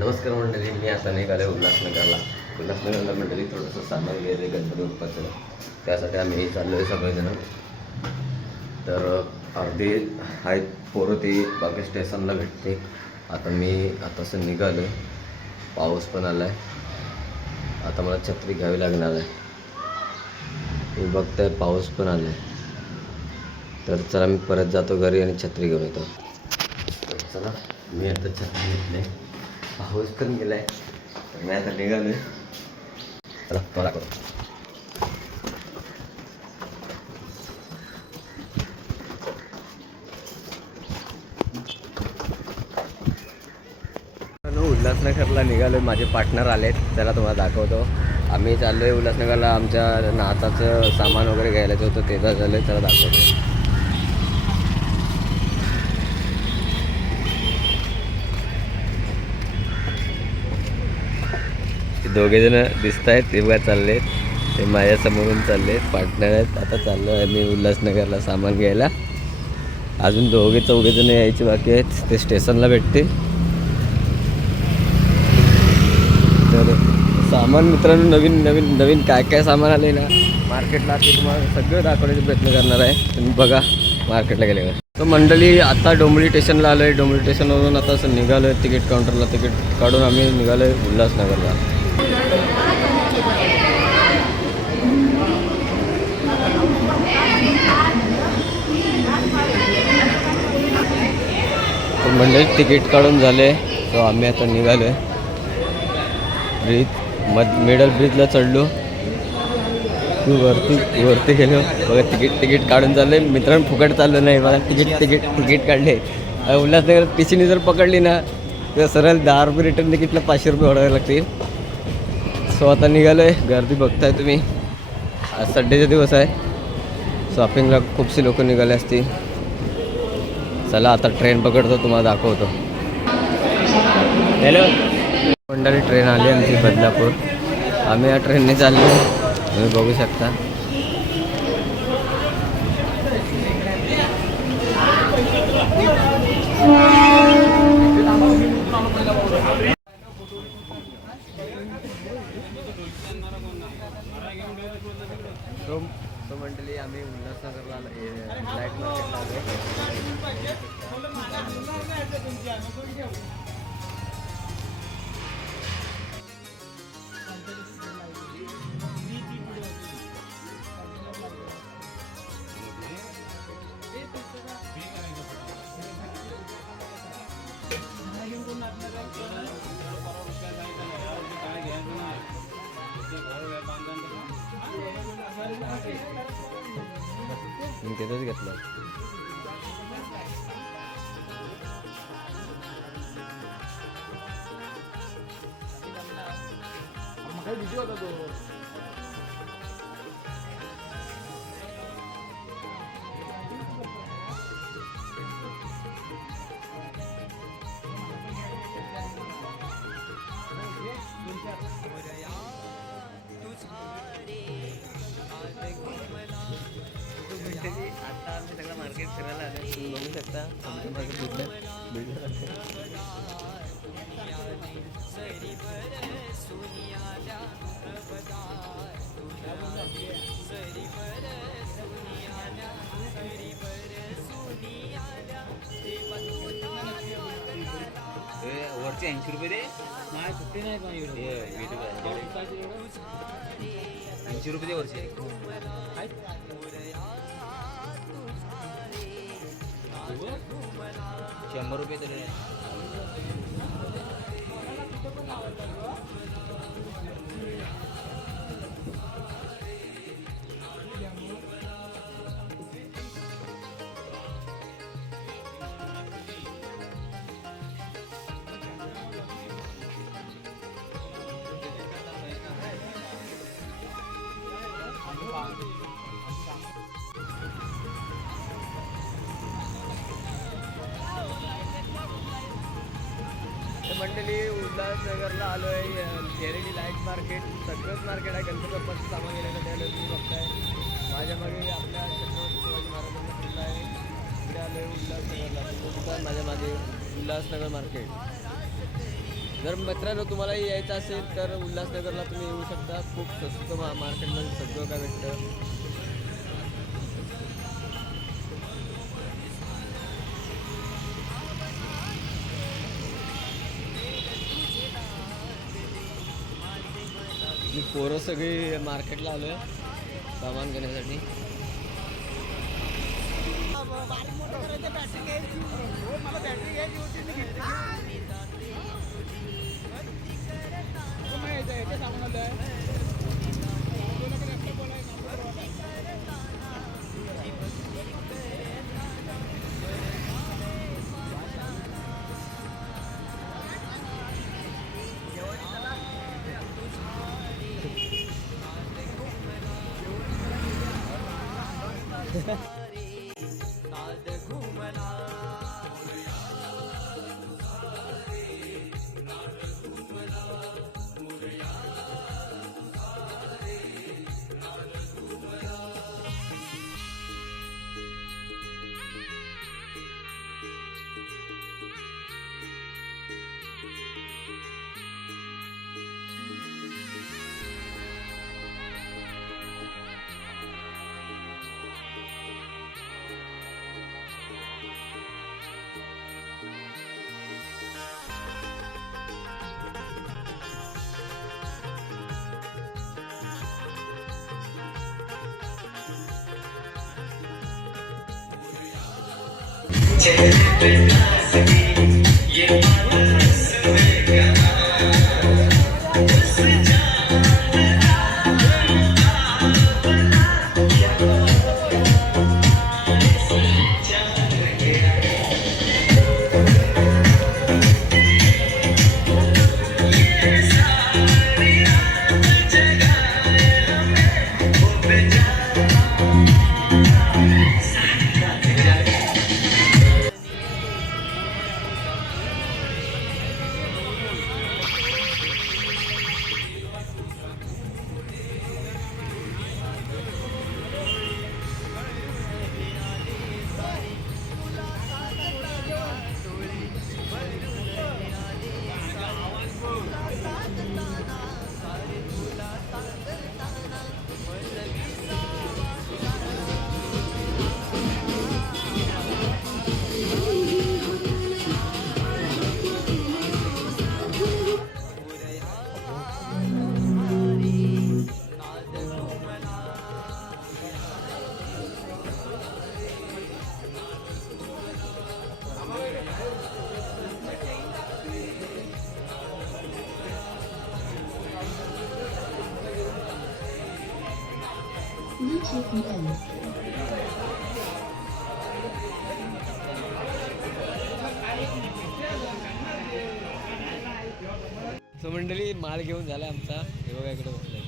नमस्कार मंडळी, मी आता निघालो उल्हासनगरला. उल्हासनगरला मंडळी थोडंसं सामान गेले गणपती बाप्पाचं, त्यासाठी आम्ही चाललो आहे सगळेजण. तर अर्धे आहेत पोरं ते बाकी स्टेशनला भेटते. आता मी आतासं निघालो आहे. पाऊस पण आला आहे. आता मला छत्री घ्यावी लागणार आहे. मी बघताय पाऊस पण आला आहे. तर चला मी परत जातो घरी आणि छत्री घेऊन येतो. तर चला मी आता छत्री घेतली. पाऊस पण गेलाय. तर मी आता निघालोय. चला मला करू. उल्हासनगरला निघालोय. माझे पार्टनर आलेत, त्याला तुम्हाला दाखवतो. आम्ही चाललोय उल्हासनगरला. आमच्या नाचाचं सामान वगैरे घ्यायला होतं, ते झालं. त्याला दाखवतो. दोघे जण दिसत आहेत, ते बघा चाललेत. ते माझ्या समोरून चाललेत, पार्टनर आहेत. आता चाललो आहे मी उल्हासनगरला सामान घ्यायला. अजून चौघे जण यायचे बाकी आहेत, ते स्टेशनला भेटते. तर सामान मित्रांनो नवीन नवीन नवीन काय काय सामान आले ना मार्केटला, ते तुम्हाला सगळं दाखवण्याचा प्रयत्न करणार आहे. तुम्ही बघा मार्केटला गेल्यावर. तर मंडळी आता डोंबळी स्टेशनला आलो आहे. डोंबळी स्टेशनवरून आता असं निघालो आहे. तिकीट काउंटरला तिकीट काढून आम्ही निघालो आहे उल्हासनगरला. तर मंडळी तिकीट काढून झाले. तर आम्ही आता निघालो आहे. मिडल ब्रिजला चढलो की वरती गेलो. बघा तिकीट काढून चाललं आहे. मित्रांनो फुकट चाललं नाही, मला तिकीट काढले. उल्हासनगर टीसीने जर पकडली ना तर सरळ 10 रुपये रिटर्न तिकीटला 500 रुपये ओढावे लागतील. सो आता निघालो आहे. गर्दी बघताय तुम्ही. आज संडेचा दिवस आहे. शॉपिंगला खूपसे लोक निघाले असतील. चला आता ट्रेन पकडतो, तुम्हाला दाखवतो. हॅलो मंडळी, ट्रेन आली आमची बदलापूर. आम्ही या ट्रेनने चाललो, तुम्ही बघू शकता. तो मंडळी आम्ही उल्हासनगरला लाईट मार्केटला आलो. तिथंच घेतलं. आता आम्ही सगळं मार्केट फिरायला आलो. तुम्ही बघू शकता वरचे 80 रुपये दे. नाही सुट्टी नाही, 80 रुपये दे वरचे. 100 रुपये तरी. मंडळी उल्हासनगरला आलो आहे. केरडी लाईट मार्केट, सगळंच मार्केट आहे. गणपती बाप्पाचं सामान गेलेलं त्याला तुम्ही बघताय. माझ्या मागे आपल्या छत्रपती शिवाजी महाराजांचा किल्ला आहे. इकडे आलो आहे उल्हासनगरला. दुकान माझ्या मागे उल्हासनगर मार्केट. जर मित्रांनो तुम्हाला यायचं असेल तर उल्हासनगरला तुम्ही येऊ शकता. खूप स्वस्त मार्केटमध्ये सगळं काय भेटतं. मी पोरं सगळी मार्केटला आलो आहे सामान घेण्यासाठी. सो मंडळी माल घेऊन झाला आमचा. हे बघा इकडे बसलाय.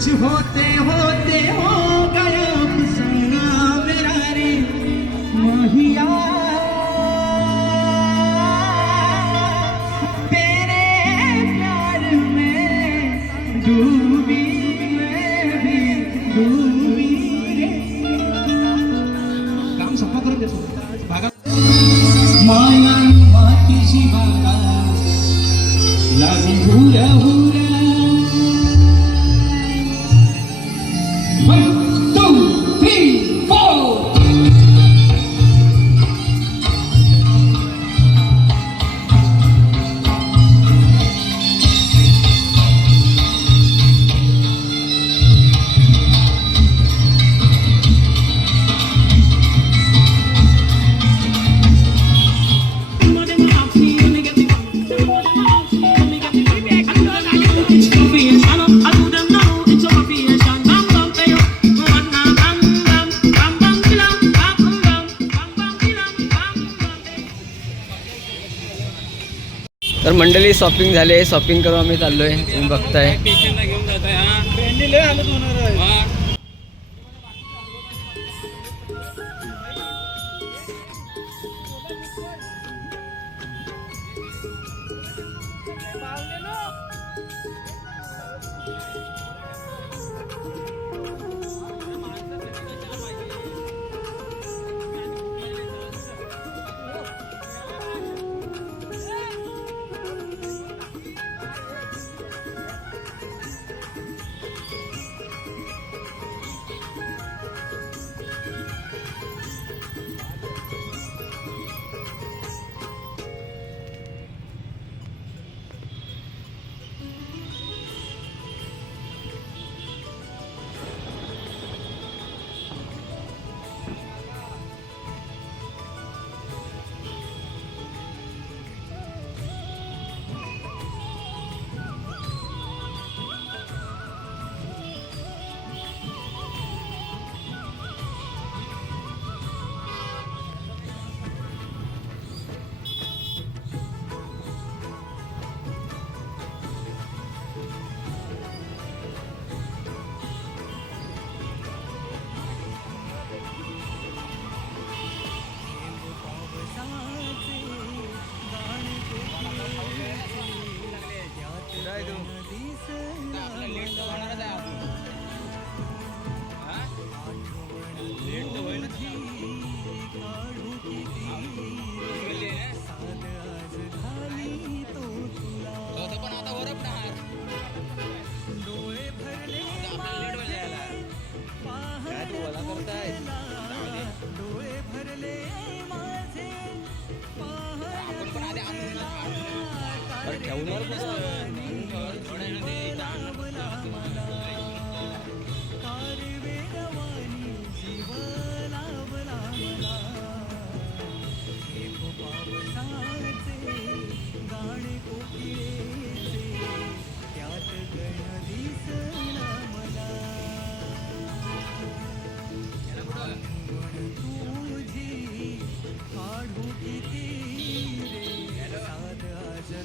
कुछ होते होते हो गया अफसाना मेरा रे माहिया तेरे प्यार में डूबी मैं भी डूबी रे काम सफा करून देतो भागा माया मातीची बागा लागून हुऱ्या हुऱ्या 1, 2, 3, 4 तर मंडळी शॉपिंग झाली आहे, शॉपिंग करू आम्ही चाललोय, तुम्ही बघताय. घेऊन जाताय हा.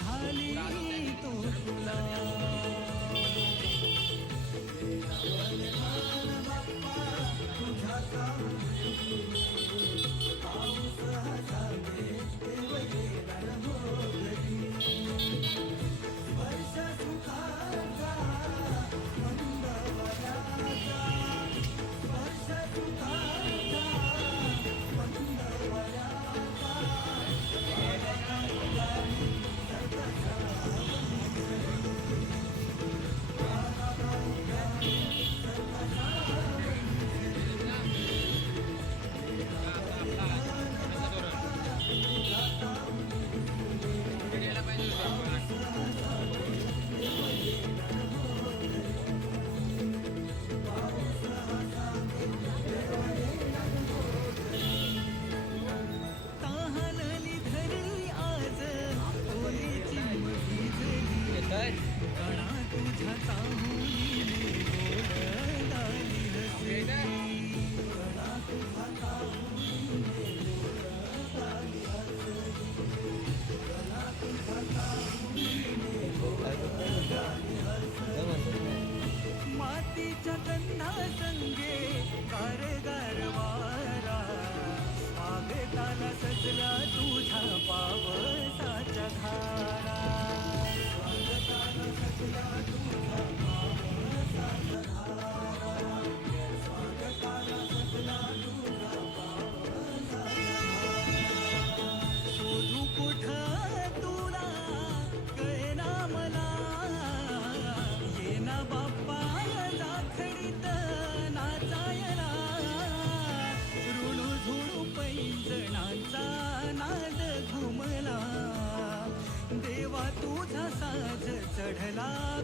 खाली तो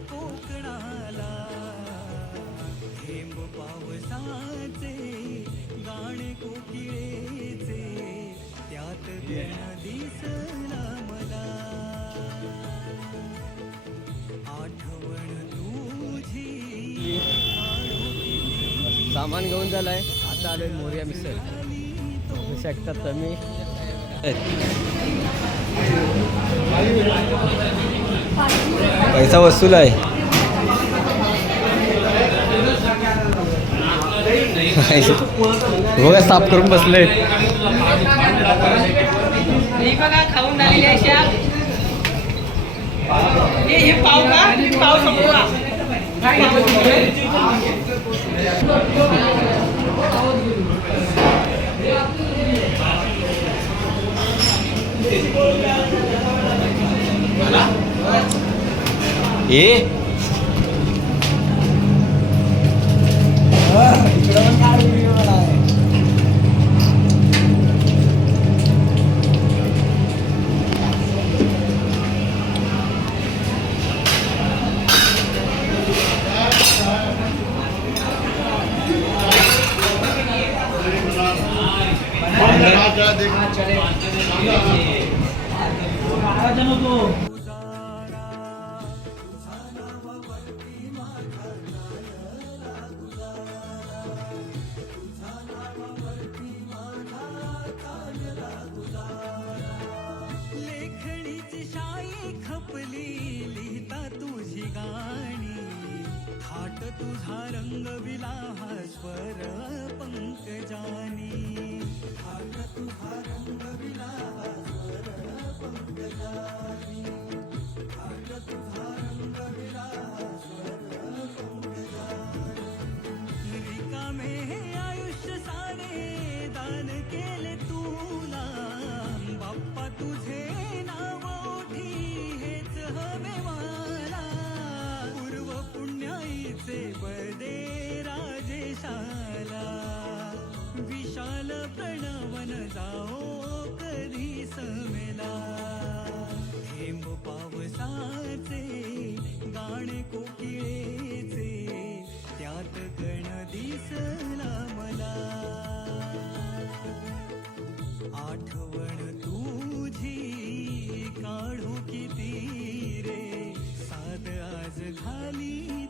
कोकणाला थेंब पावसाचे गाणे कोकिळेचे त्यात गण दिसला मला आठवण तुझी सामान घेऊन झालंय आता आलोय मोर्या मिसळ बघू शकता तुम्ही पैसा वसूल आहे बघा साफ करून बसले बघा खाऊन झालेली आहे शाप हे पाव का पाव संपवा लेखणीची शाई खपली लिहिता तुझी गाणी थाट तुझा रंग विलाहा स्वर पंकजानी थाट तुझा रंग विलाहा स्वर पंकजानी थाट तुझा रंग विलाहा स्वर पंकजानी रिकामे आयुष्य सारे दान केले तुला बाप्पा तुझे नाव ओठी हेच हवे मला पूर्व पुण्याईचे बदे राजेशाला विशाल प्रणवन जाओ कधी समेला थेंब पावसाचे गाणे कोकिळेचे त्यात गण दिसला मला आठवण तुझी काढू किती रे साध आज घाली